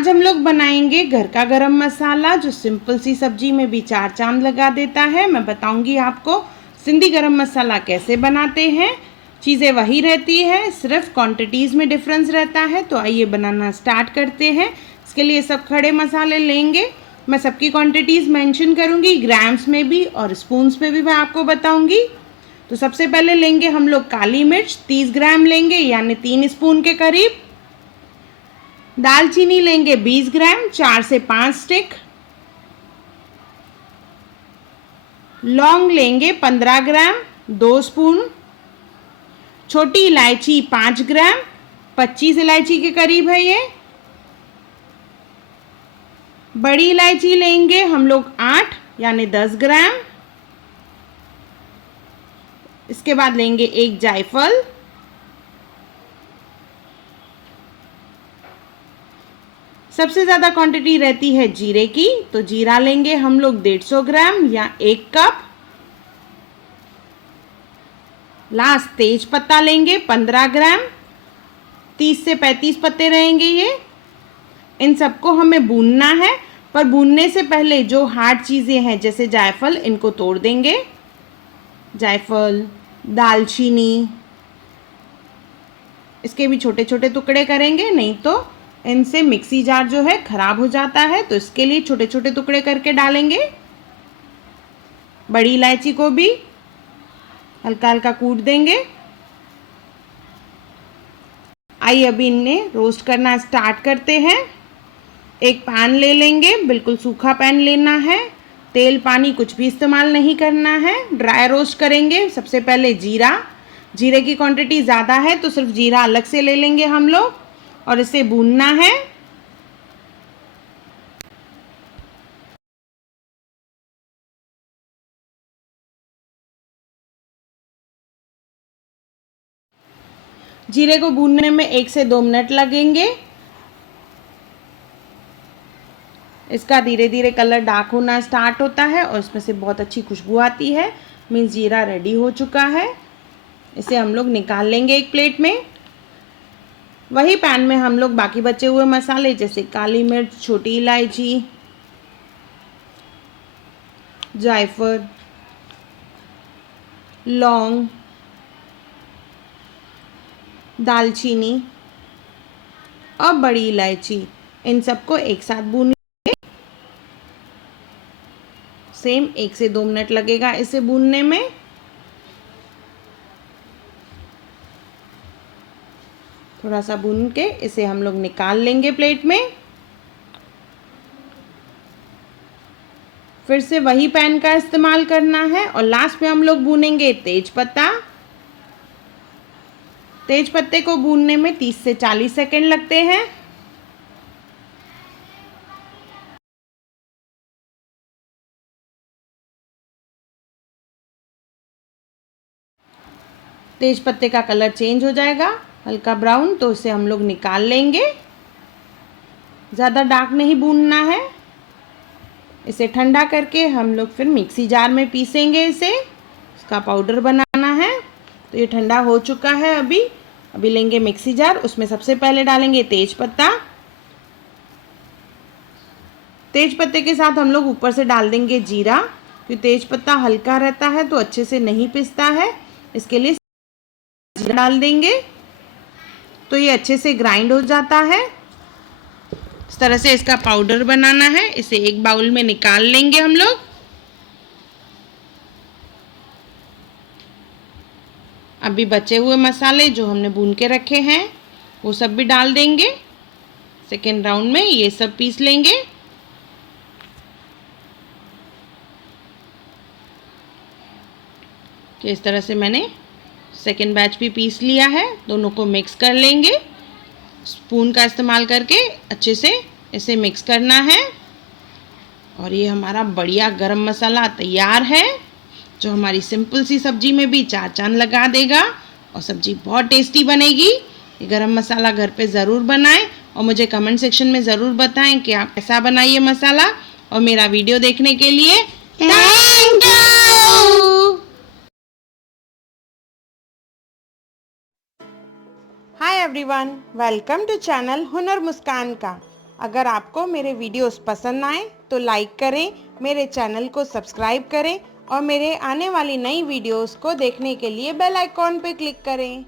आज हम लोग बनाएंगे घर का गरम मसाला जो सिंपल सी सब्जी में भी चार चांद लगा देता है। मैं बताऊंगी आपको सिंधी गरम मसाला कैसे बनाते हैं। चीज़ें वही रहती है, सिर्फ क्वांटिटीज़ में डिफरेंस रहता है। तो आइए बनाना स्टार्ट करते हैं। इसके लिए सब खड़े मसाले लेंगे। मैं सबकी क्वांटिटीज़ मेंशन करूंगी, ग्राम्स में भी और स्पून्स में भी मैं आपको बताऊंगी। तो सबसे पहले लेंगे हम लोग काली मिर्च 30 ग्राम लेंगे, यानी 3 स्पून के करीब। दालचीनी लेंगे 20 ग्राम, 4 से 5 स्टिक। लौंग लेंगे 15 ग्राम, 2 स्पून। छोटी इलायची 5 ग्राम, 25 इलायची के करीब है ये। बड़ी इलायची लेंगे हम लोग 8 यानी 10 ग्राम। इसके बाद लेंगे एक जायफल। सबसे ज़्यादा क्वांटिटी रहती है जीरे की, तो जीरा लेंगे हम लोग 150 ग्राम या 1 कप। लास्ट तेज पत्ता लेंगे 15 ग्राम, 30 से 35 पत्ते रहेंगे ये। इन सबको हमें भूनना है, पर भूनने से पहले जो हार्ड चीज़ें हैं जैसे जायफल, इनको तोड़ देंगे। जायफल, दालचीनी, इसके भी छोटे छोटे टुकड़े करेंगे, नहीं तो इनसे मिक्सी जार जो है ख़राब हो जाता है। तो इसके लिए छोटे छोटे टुकड़े करके डालेंगे। बड़ी इलायची को भी हल्का हल्का कूट देंगे। आइए अभी इन्हें रोस्ट करना स्टार्ट करते हैं। एक पैन ले लेंगे, बिल्कुल सूखा पैन लेना है। तेल पानी कुछ भी इस्तेमाल नहीं करना है, ड्राई रोस्ट करेंगे। सबसे पहले जीरा, जीरे की क्वांटिटी ज़्यादा है तो सिर्फ जीरा अलग से ले लेंगे हम लोग और इसे भूनना है। जीरे को भूनने में 1 से 2 मिनट लगेंगे। इसका धीरे धीरे कलर डार्क होना स्टार्ट होता है और इसमें से बहुत अच्छी खुशबू आती है। मीन्स जीरा रेडी हो चुका है। इसे हम लोग निकाल लेंगे एक प्लेट में। वही पैन में हम लोग बाकी बचे हुए मसाले जैसे काली मिर्च, छोटी इलायची, जायफल, लौंग, दालचीनी और बड़ी इलायची, इन सबको एक साथ भून लेंगे। सेम 1 से 2 मिनट लगेगा इसे भूनने में। थोड़ा सा भून के इसे हम लोग निकाल लेंगे प्लेट में। फिर से वही पैन का इस्तेमाल करना है और लास्ट में हम लोग भूनेंगे तेज पत्ता। तेज पत्ते को भूनने में 30 से 40 सेकंड लगते हैं। तेज पत्ते का कलर चेंज हो जाएगा हल्का ब्राउन, तो इसे हम लोग निकाल लेंगे। ज़्यादा डार्क नहीं भूनना है। इसे ठंडा करके हम लोग फिर मिक्सी जार में पीसेंगे। इसका पाउडर बनाना है। तो ये ठंडा हो चुका है। अभी लेंगे मिक्सी जार, उसमें सबसे पहले डालेंगे तेज पत्ता। तेज पत्ते के साथ हम लोग ऊपर से डाल देंगे जीरा, क्योंकि तेज पत्ता हल्का रहता है तो अच्छे से नहीं पिसता है। इसके लिए जीरा डाल देंगे तो ये अच्छे से ग्राइंड हो जाता है। इस तरह से इसका पाउडर बनाना है। इसे एक बाउल में निकाल लेंगे हम लोग। अभी बचे हुए मसाले जो हमने भून के रखे हैं वो सब भी डाल देंगे। सेकेंड राउंड में ये सब पीस लेंगे। तो इस तरह से मैंने सेकेंड बैच भी पीस लिया है। दोनों को मिक्स कर लेंगे। स्पून का इस्तेमाल करके अच्छे से इसे मिक्स करना है। और ये हमारा बढ़िया गरम मसाला तैयार है, जो हमारी सिंपल सी सब्जी में भी चार चांद लगा देगा और सब्जी बहुत टेस्टी बनेगी। ये गरम मसाला घर पे ज़रूर बनाएं और मुझे कमेंट सेक्शन में ज़रूर बताएं कि आप कैसा बनाइए मसाला। और मेरा वीडियो देखने के लिए thank you. Hi everyone, welcome to channel Hunar Muskaan का। अगर आपको मेरे वीडियोस पसंद आए तो लाइक करें, मेरे चैनल को सब्सक्राइब करें और मेरे आने वाली नई वीडियोस को देखने के लिए बेल आइकॉन पे क्लिक करें।